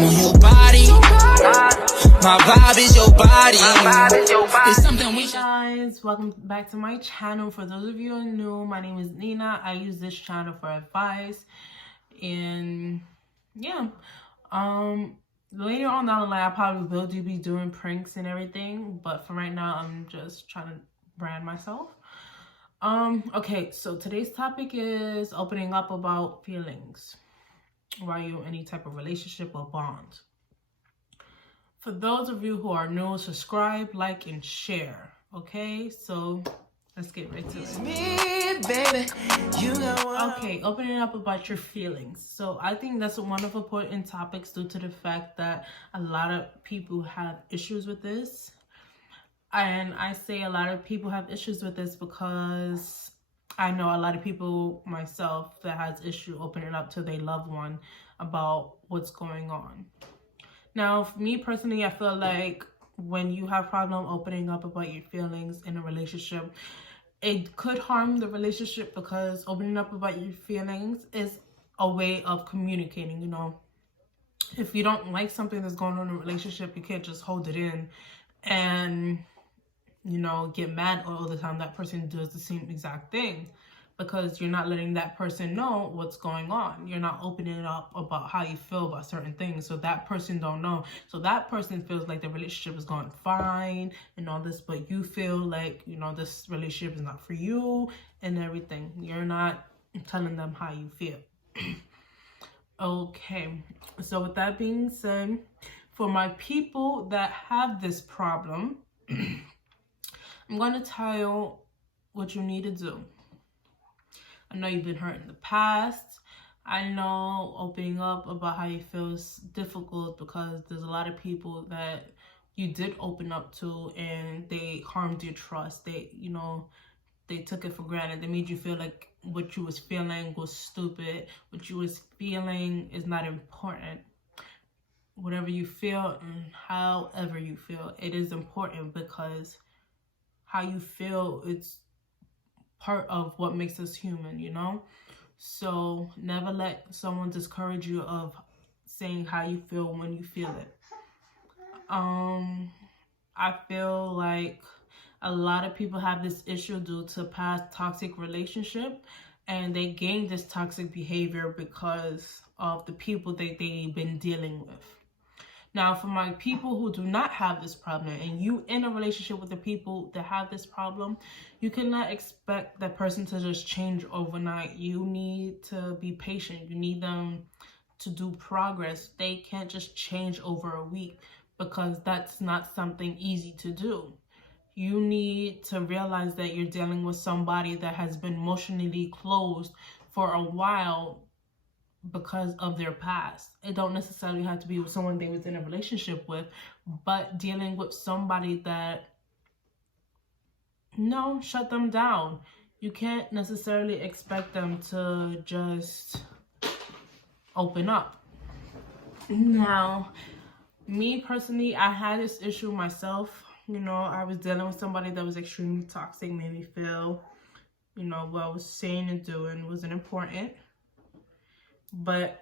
I'm on your body. My vibe is your body. It's something we Hey guys, welcome back to my channel. For those of you who are new, my name is Nina. I use this channel for advice, and yeah, later on down the line I probably will be doing pranks and everything, but for right now I'm just trying to brand myself. Okay, so today's topic is opening up about feelings while you're in any type of relationship or bond. For those of you who are new, subscribe, like, and share. Okay, so let's get right to it. Okay, opening up about your feelings. So I think that's one of the important topics due to the fact that a lot of people have issues with this. And I say a lot of people have issues with this because I know a lot of people myself that has issue opening up to their loved one about what's going on. Now, for me personally, I feel like when you have problem opening up about your feelings in a relationship, it could harm the relationship because opening up about your feelings is a way of communicating, you know. If you don't like something that's going on in a relationship, you can't just hold it in and, you know, get mad all the time that person does the same exact thing, because you're not letting that person know what's going on. You're not opening up about how you feel about certain things, so that person don't know. So that person feels like the relationship is going fine and all this, but you feel like, you know, this relationship is not for you and everything. You're not telling them how you feel. Okay, so with that being said, for my people that have this problem, I'm going to tell you what you need to do. I know you've been hurt in the past. I know opening up about how you feel is difficult because there's a lot of people that you did open up to and they harmed your trust. They, you know, they took it for granted. They made you feel like what you was feeling was stupid. What you was feeling is not important. Whatever you feel and however you feel, it is important, because how you feel, it's part of what makes us human, you know. So never let someone discourage you of saying how you feel when you feel it. I feel like a lot of people have this issue due to past toxic relationship, and they gain this toxic behavior because of the people that they've been dealing with. Now, for my people who do not have this problem, and you in a relationship with the people that have this problem, you cannot expect that person to just change overnight. You need to be patient. You need them to do progress. They can't just change over a week, because that's not something easy to do. You need to realize that you're dealing with somebody that has been emotionally closed for a while because of their past. It don't necessarily have to be with someone they was in a relationship with, but dealing with somebody that, no, shut them down. You can't necessarily expect them to just open up. Now, me personally, I had this issue myself. You know, I was dealing with somebody that was extremely toxic, made me feel, you know, what I was saying and doing wasn't important. But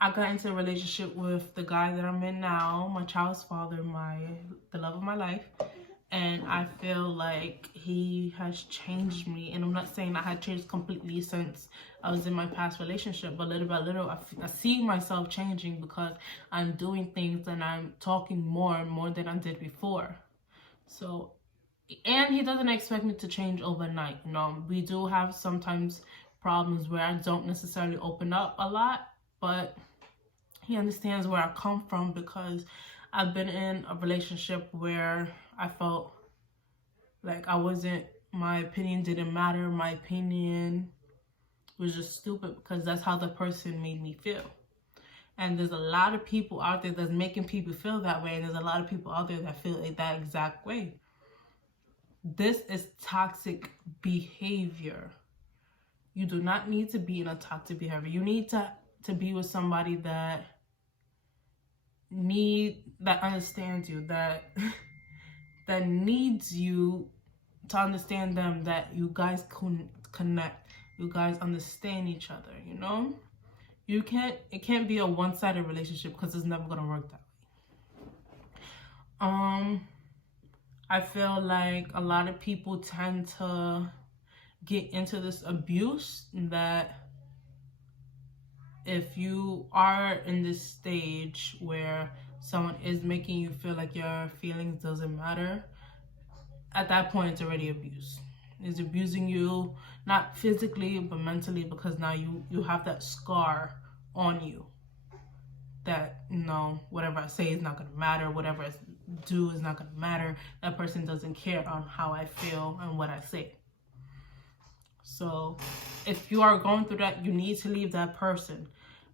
I got into a relationship with the guy that I'm in now, my child's father, the love of my life. And I feel like he has changed me. And I'm not saying I had changed completely since I was in my past relationship, but little by little, I see myself changing because I'm doing things and I'm talking more than I did before. So, and he doesn't expect me to change overnight. You know, we do have sometimes problems where I don't necessarily open up a lot, but he understands where I come from, because I've been in a relationship where I felt like my opinion didn't matter. My opinion was just stupid because that's how the person made me feel. And there's a lot of people out there that's making people feel that way, and there's a lot of people out there that feel like that exact way. This is toxic behavior. You do not need to be in a toxic behavior. You need to be with somebody that understands you, that needs you to understand them, that you guys connect, you guys understand each other, you know? it can't be a one-sided relationship, because it's never gonna work that way. I feel like a lot of people tend to get into this abuse that if you are in this stage where someone is making you feel like your feelings doesn't matter, at that point it's already abuse. It's abusing you, not physically but mentally, because now you have that scar on you that, you know, whatever I say is not going to matter, whatever I do is not going to matter. That person doesn't care on how I feel and what I say. So if you are going through that, you need to leave that person.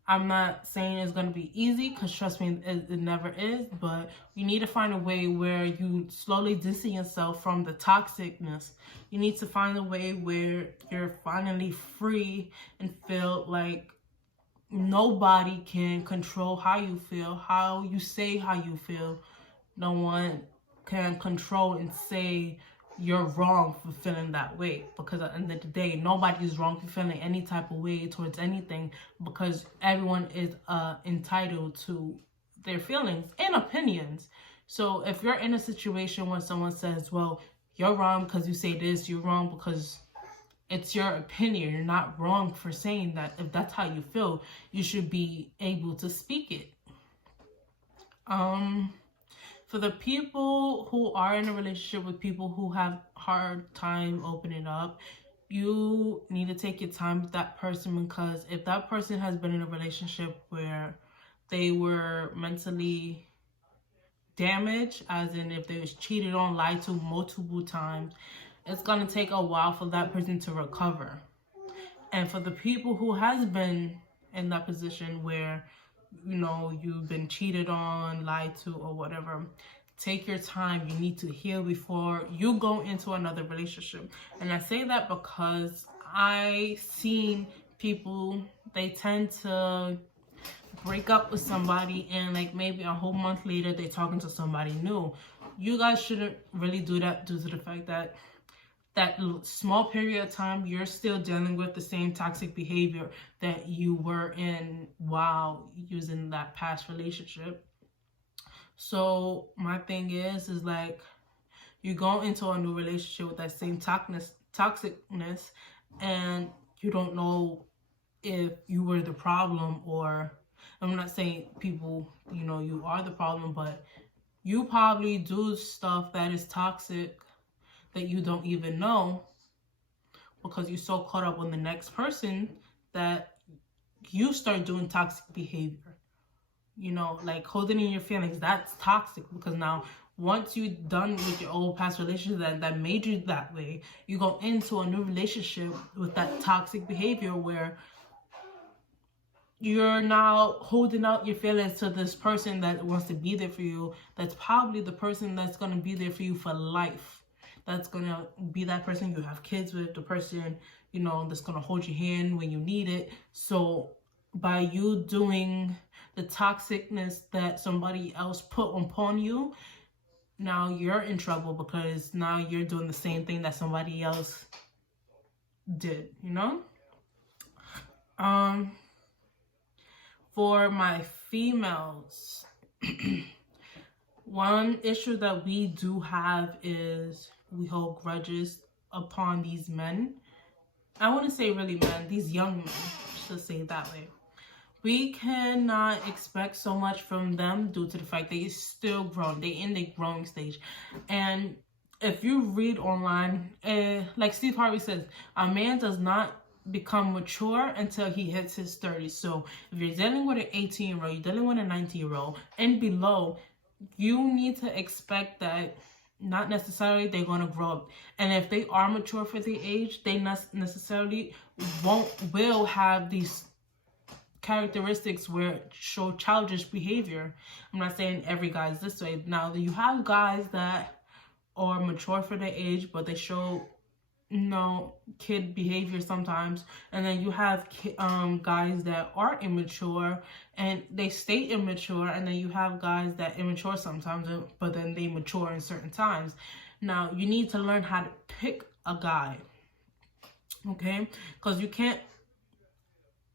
I'm not saying it's going to be easy, because trust me, it never is, but you need to find a way where you slowly distance yourself from the toxicness. You need to find a way where you're finally free and feel like nobody can control how you feel, how you say how you feel. No one can control and say you're wrong for feeling that way, because at the end of the day, nobody's wrong for feeling any type of way towards anything, because everyone is entitled to their feelings and opinions. So if you're in a situation where someone says, well, you're wrong because you say this, you're wrong because it's your opinion, you're not wrong for saying that. If that's how you feel, you should be able to speak it. For the people who are in a relationship with people who have hard time opening up, you need to take your time with that person, because if that person has been in a relationship where they were mentally damaged, as in if they was cheated on, lied to multiple times, it's going to take a while for that person to recover. And for the people who has been in that position where, you know, you've been cheated on, lied to, or whatever, take your time. You need to heal before you go into another relationship. And I say that because I seen people, they tend to break up with somebody, and like maybe a whole month later they're talking to somebody new. You guys shouldn't really do that, due to the fact that that small period of time, you're still dealing with the same toxic behavior that you were in while using that past relationship. So my thing is like, you go into a new relationship with that same toxicness, and you don't know if you were the problem, or I'm not saying people, you know, you are the problem, but you probably do stuff that is toxic that you don't even know, because you're so caught up on the next person that you start doing toxic behavior. You know, like holding in your feelings, that's toxic, because now once you're done with your old past relationship that made you that way, you go into a new relationship with that toxic behavior where you're now holding out your feelings to this person that wants to be there for you. That's probably the person that's going to be there for you for life. That's going to be that person you have kids with, the person, you know, that's going to hold your hand when you need it. So by you doing the toxicness that somebody else put upon you, now you're in trouble, because now you're doing the same thing that somebody else did, you know? For my females, one issue that we do have is we hold grudges upon these men. I wouldn't say really men, these young men, just say it that way. We cannot expect so much from them due to the fact that they're still growing. They're in the growing stage. And if you read online, like Steve Harvey says, a man does not become mature until he hits his 30s. So if you're dealing with an 18-year-old, you're dealing with a 19-year-old and below, you need to expect that not necessarily they're going to grow up. And if they are mature for the age, they not necessarily will have these characteristics where show childish behavior. I'm not saying every guy is this way. Now, you have guys that are mature for their age, but they show kid behavior sometimes, and then you have guys that are immature and they stay immature, and then you have guys that immature sometimes, but then they mature in certain times. Now you need to learn how to pick a guy, okay? Because you can't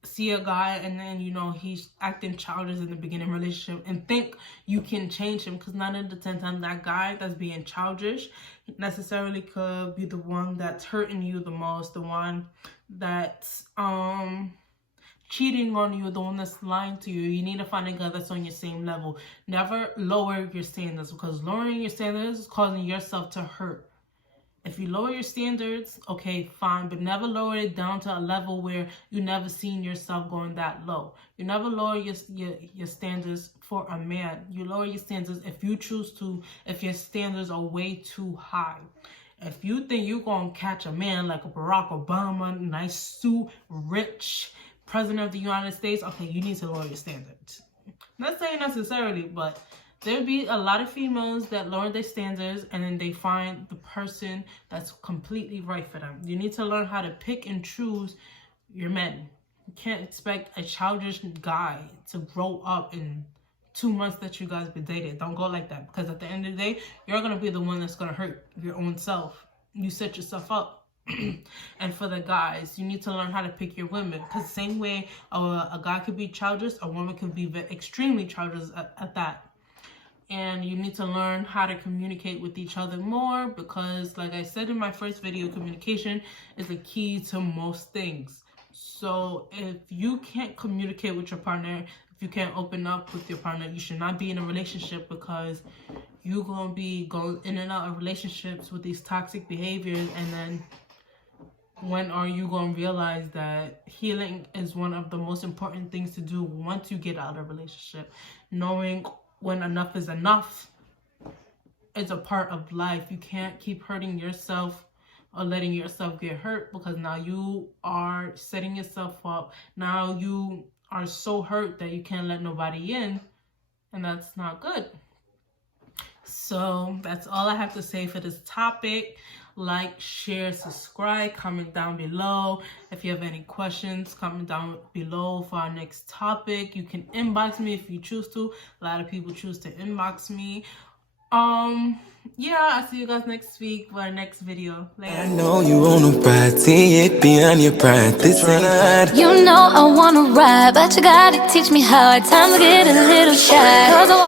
see a guy and then, you know, he's acting childish in the beginning relationship and think you can change him, because 9 out of 10 times that guy that's being childish necessarily could be the one that's hurting you the most, the one that's cheating on you, the one that's lying to you. You need to find a guy that's on your same level. Never lower your standards, because lowering your standards is causing yourself to hurt. If you lower your standards, okay, fine, but never lower it down to a level where you never seen yourself going that low. You never lower your standards for a man. You lower your standards if you choose to, if your standards are way too high. If you think you're going to catch a man like a Barack Obama, nice suit, rich, President of the United States, okay, you need to lower your standards. Not saying necessarily, but there'll be a lot of females that lower their standards and then they find the person that's completely right for them. You need to learn how to pick and choose your men. You can't expect a childish guy to grow up in 2 months that you guys been dating. Don't go like that, because at the end of the day, you're going to be the one that's going to hurt your own self. You set yourself up. And for the guys, you need to learn how to pick your women, because the same way a guy could be childish, a woman could be extremely childish at that. And you need to learn how to communicate with each other more, because like I said in my first video, communication is the key to most things. So if you can't communicate with your partner, if you can't open up with your partner, you should not be in a relationship, because you're going to be going in and out of relationships with these toxic behaviors. And then when are you going to realize that healing is one of the most important things to do once you get out of a relationship? Knowing when enough is enough is a part of life. You can't keep hurting yourself or letting yourself get hurt, because now you are setting yourself up. Now you are so hurt that you can't let nobody in, and that's not good. So that's all I have to say for this topic. Like, share, subscribe, comment down below. If you have any questions, comment down below for our next topic. You can inbox me if you choose to. A lot of people choose to inbox me. Yeah, I'll see you guys next week for our next video. Later. I know you wanna ride, see it beyond your pride. This ain't hard. You know I wanna ride, but you gotta teach me how. Time to get a little shy. 'Cause I